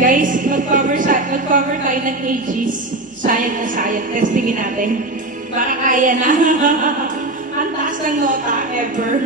Guys, mag-cover tayo ng ages. Sayang na sayang. Testingin natin. Baka kaya na. Ang taas ng nota ever.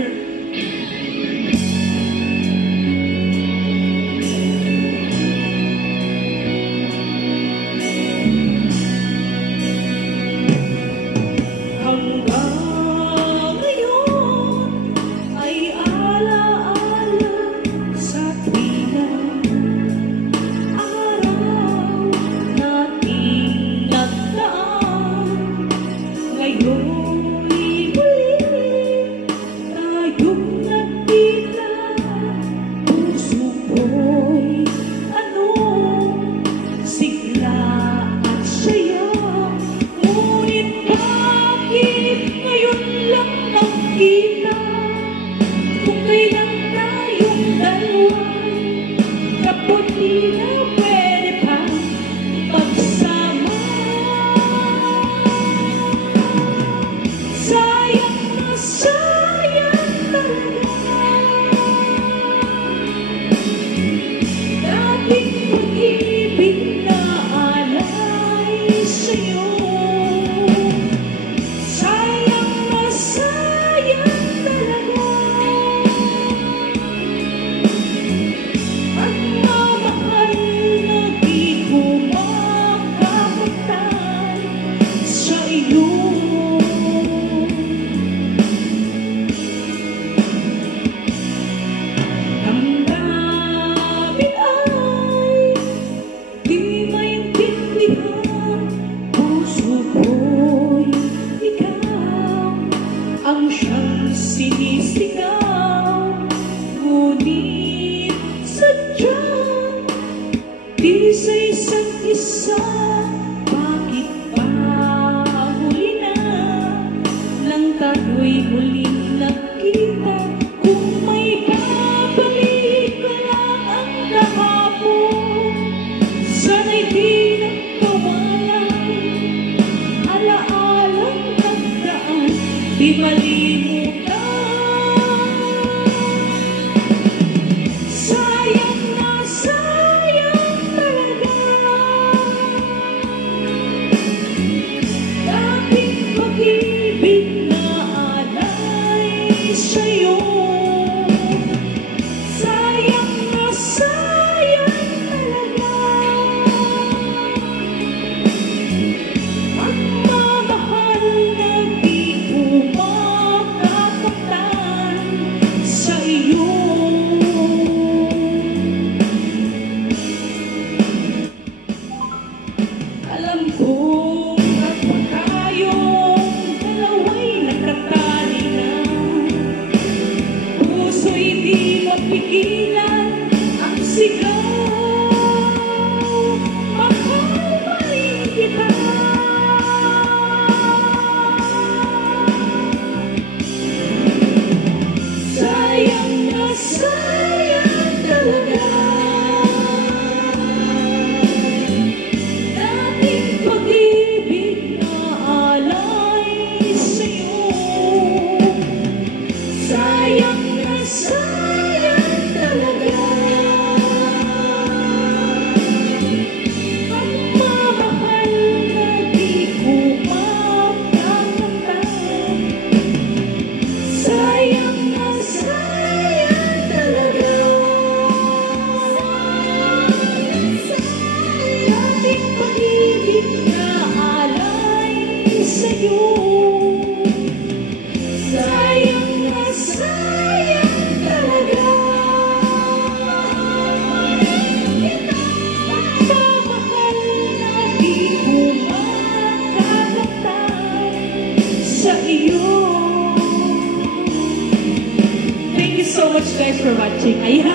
Guys for watching. Ayan.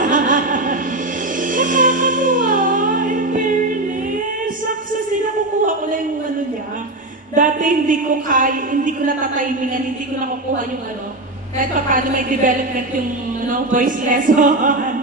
Nakakatuwa. In fairness. Success din. Nakukuha ko lang yung ano niya. Dati hindi ko natatimingan, hindi ko nakukuha yung ano. Kahit pa paano may development yung voice lesson.